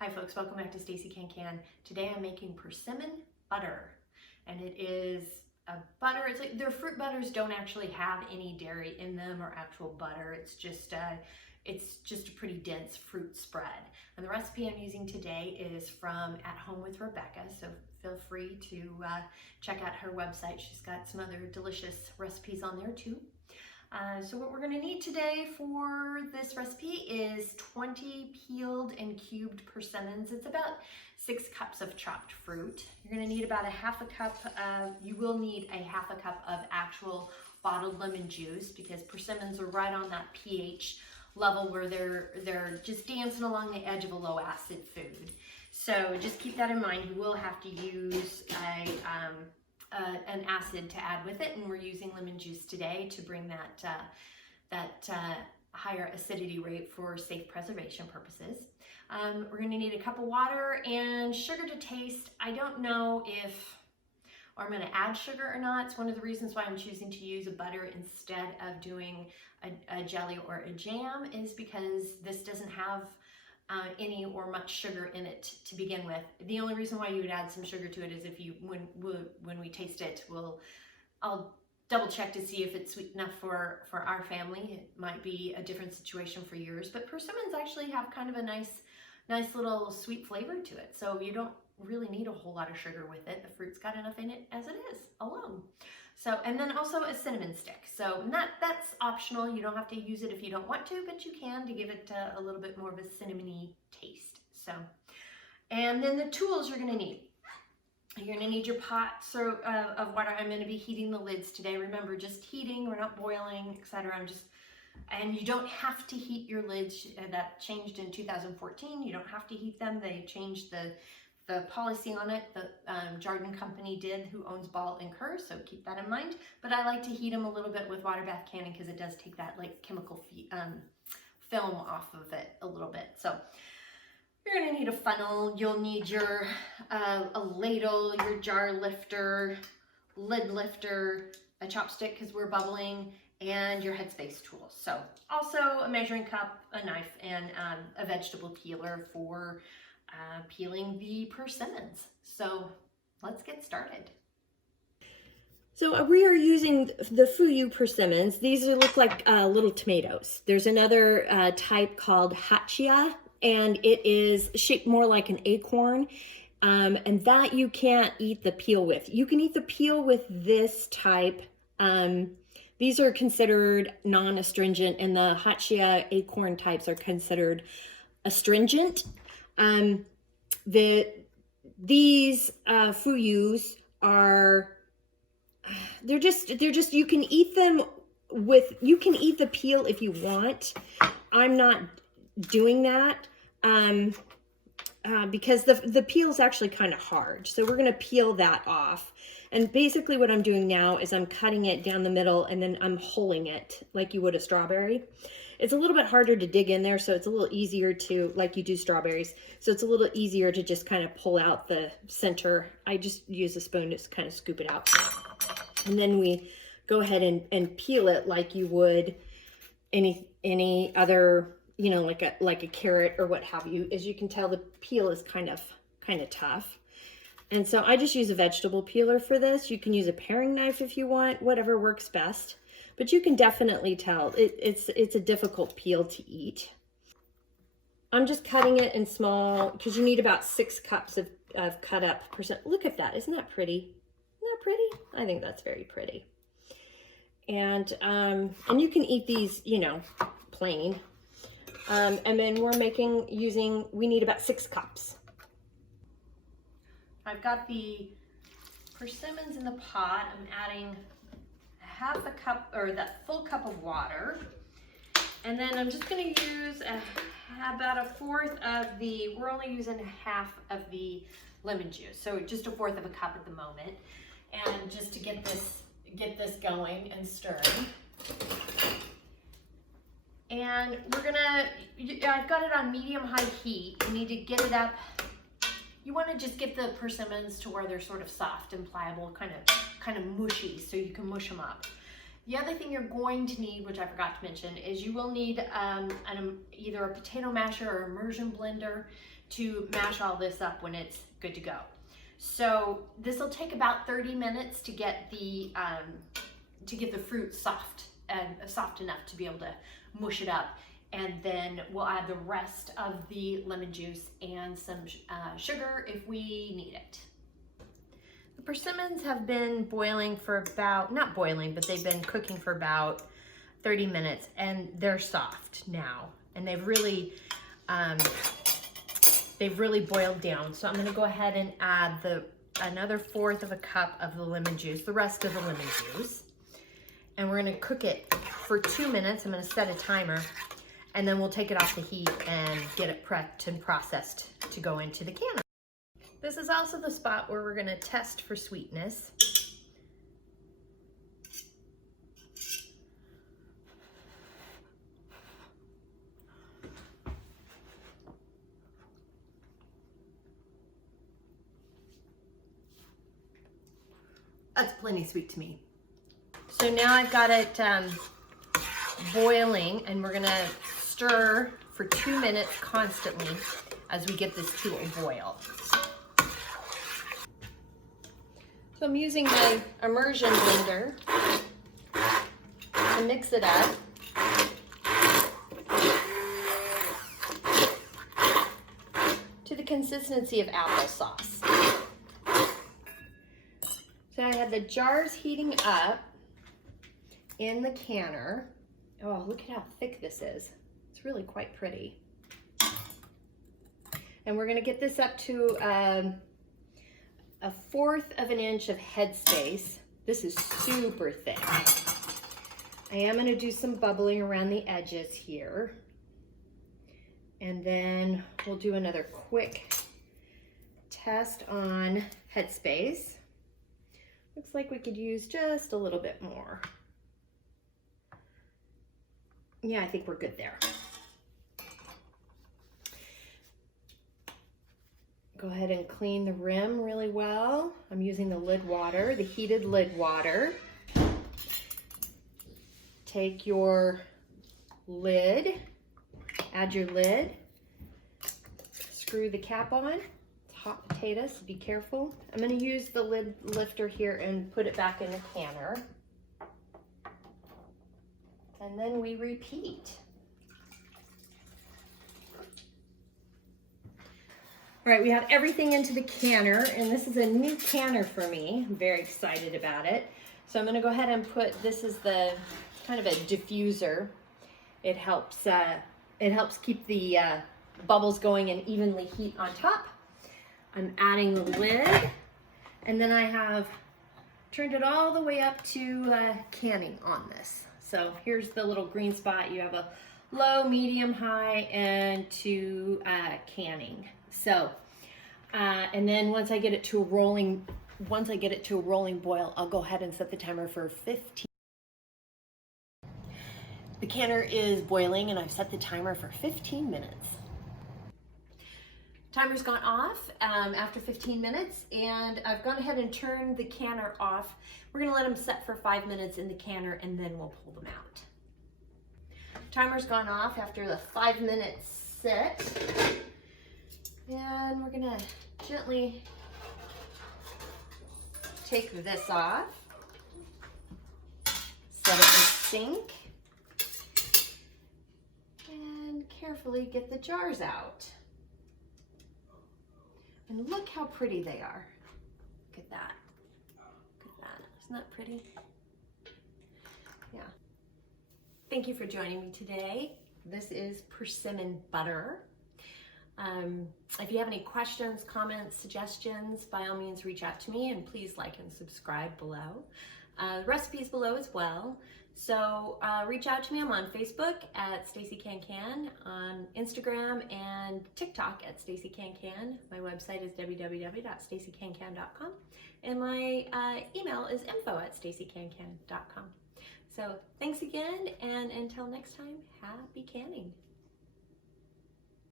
Hi folks, welcome back to Stacey Can Can. Today I'm making persimmon butter, and it is a butter. It's like their fruit butters don't actually have any dairy in them or actual butter. It's just a pretty dense fruit spread. And the recipe I'm using today is from At Home with Rebecca, so feel free to check out her website. She's got some other delicious recipes on there too. So what we're going to need today for this recipe is 20 peeled and cubed persimmons. It's about 6 cups of chopped fruit. You're going to need about you will need a half a cup of actual bottled lemon juice, because persimmons are right on that pH level where they're just dancing along the edge of a low acid food. So just keep that in mind. You will have to use an acid to add with it, and we're using lemon juice today to bring that higher acidity rate for safe preservation purposes. We're going to need a cup of water and sugar to taste. I don't know if I'm going to add sugar or not. It's one of the reasons why I'm choosing to use a butter instead of doing a jelly or a jam, is because this doesn't have any or much sugar in it to begin with. The only reason why you would add some sugar to it is if you, when we taste it, I'll double check to see if it's sweet enough for our family. It might be a different situation for yours, but persimmons actually have kind of a nice little sweet flavor to it. So you don't really need a whole lot of sugar with it. The fruit's got enough in it as it is alone. So, and then also a cinnamon stick. So that's optional. You don't have to use it if you don't want to, but you can to give it a little bit more of a cinnamony taste. So, and then the tools you're going to need. You're going to need your pot of water. I'm going to be heating the lids today. Remember, just heating. We're not boiling, etc. And you don't have to heat your lids. That changed in 2014. You don't have to heat them. They changed the policy on it. The Jarden company did, who owns Ball and Kerr, so keep that in mind. But I like to heat them a little bit with water bath canning, because it does take that like chemical film off of it a little bit. So you're going to need a funnel. You'll need your a ladle, your jar lifter, lid lifter, a chopstick because we're bubbling, and your Headspace tools. So also a measuring cup, a knife, and a vegetable peeler for peeling the persimmons. So let's get started. So we are using the Fuyu persimmons. These look like little tomatoes. There's another type called Hachia, and it is shaped more like an acorn. And that you can't eat the peel with. You can eat the peel with this type. These are considered non-astringent, and the Hachia acorn types are considered astringent. These Fuyus are, they're just, you can eat them with, you can eat the peel if you want. I'm not doing that, because the peel is actually kind of hard. So we're going to peel that off. And basically what I'm doing now is I'm cutting it down the middle, and then I'm holing it like you would a strawberry. It's a little bit harder to dig in there, so it's a little easier to, like you do strawberries, so it's a little easier to just kind of pull out the center. I just use a spoon to kind of scoop it out. And then we go ahead and peel it like you would any other, you know, like a carrot or what have you. As you can tell, the peel is kind of tough. And so I just use a vegetable peeler for this. You can use a paring knife if you want, whatever works best. But you can definitely tell it's a difficult peel to eat. I'm just cutting it in small, because you need about 6 cups of cut up percent. Look at that. Isn't that pretty? Isn't that pretty? I think that's very pretty. And you can eat these, you know, plain. And then we need about 6 cups. I've got the persimmons in the pot. I'm adding half a cup, or that full cup of water. And then I'm just going to use about a fourth of we're only using half of the lemon juice. So just a fourth of a cup at the moment. And just to get this going and stirring. And I've got it on medium-high heat. You need to get it up. You want to just get the persimmons to where they're sort of soft and pliable, kind of mushy, so you can mush them up. The other thing you're going to need, which I forgot to mention, is you will need either a potato masher or immersion blender to mash all this up when it's good to go. So this will take about 30 minutes to get the fruit soft enough to be able to mush it up. And then we'll add the rest of the lemon juice and some sugar if we need it. The persimmons have been boiling for about, not boiling, but they've been cooking for about 30 minutes, and they're soft now. And they've really boiled down. So I'm gonna go ahead and add another 1/4 of a cup of the lemon juice, the rest of the lemon juice. And we're gonna cook it for 2 minutes. I'm gonna set a timer, and then we'll take it off the heat and get it prepped and processed to go into the canner. This is also the spot where we're gonna test for sweetness. That's plenty sweet to me. So now I've got it boiling, and we're gonna stir for 2 minutes constantly as we get this to a boil. So I'm using my immersion blender to mix it up. To the consistency of applesauce. So I have the jars heating up in the canner. Oh, look at how thick this is. It's really quite pretty. And we're gonna get this up to a 1/4 of an inch of headspace. This is super thick. I am gonna do some bubbling around the edges here. And then we'll do another quick test on headspace. Looks like we could use just a little bit more. Yeah, I think we're good there. Go ahead and clean the rim really well. I'm using the lid water, the heated lid water. Take your lid, add your lid, screw the cap on. It's hot potatoes, so be careful. I'm gonna use the lid lifter here and put it back in the canner. And then we repeat. All right, we have everything into the canner, and this is a new canner for me. I'm very excited about it. So I'm gonna go ahead and this is the kind of a diffuser. It helps keep the bubbles going and evenly heat on top. I'm adding the lid, and then I have turned it all the way up to canning on this. So here's the little green spot. You have a low, medium, high, and to canning. So, and then once I get it to a rolling boil, I'll go ahead and set the timer for 15. The canner is boiling, and I've set the timer for 15 minutes. Timer's gone off after 15 minutes, and I've gone ahead and turned the canner off. We're gonna let them set for 5 minutes in the canner, and then we'll pull them out. Timer's gone off after the 5 minutes set. And we're gonna gently take this off, set it in the sink, and carefully get the jars out. And look how pretty they are. Look at that. Look at that. Isn't that pretty? Yeah. Thank you for joining me today. This is Persimmon Butter. If you have any questions, comments, suggestions, by all means reach out to me, and please like and subscribe below. The recipe's below as well. So reach out to me. I'm on Facebook at Stacey CAN CAN, on Instagram and TikTok at Stacey CAN CAN. My website is www.staceycancan.com, and my email is info@staceycancan.com. So thanks again, and until next time, happy canning.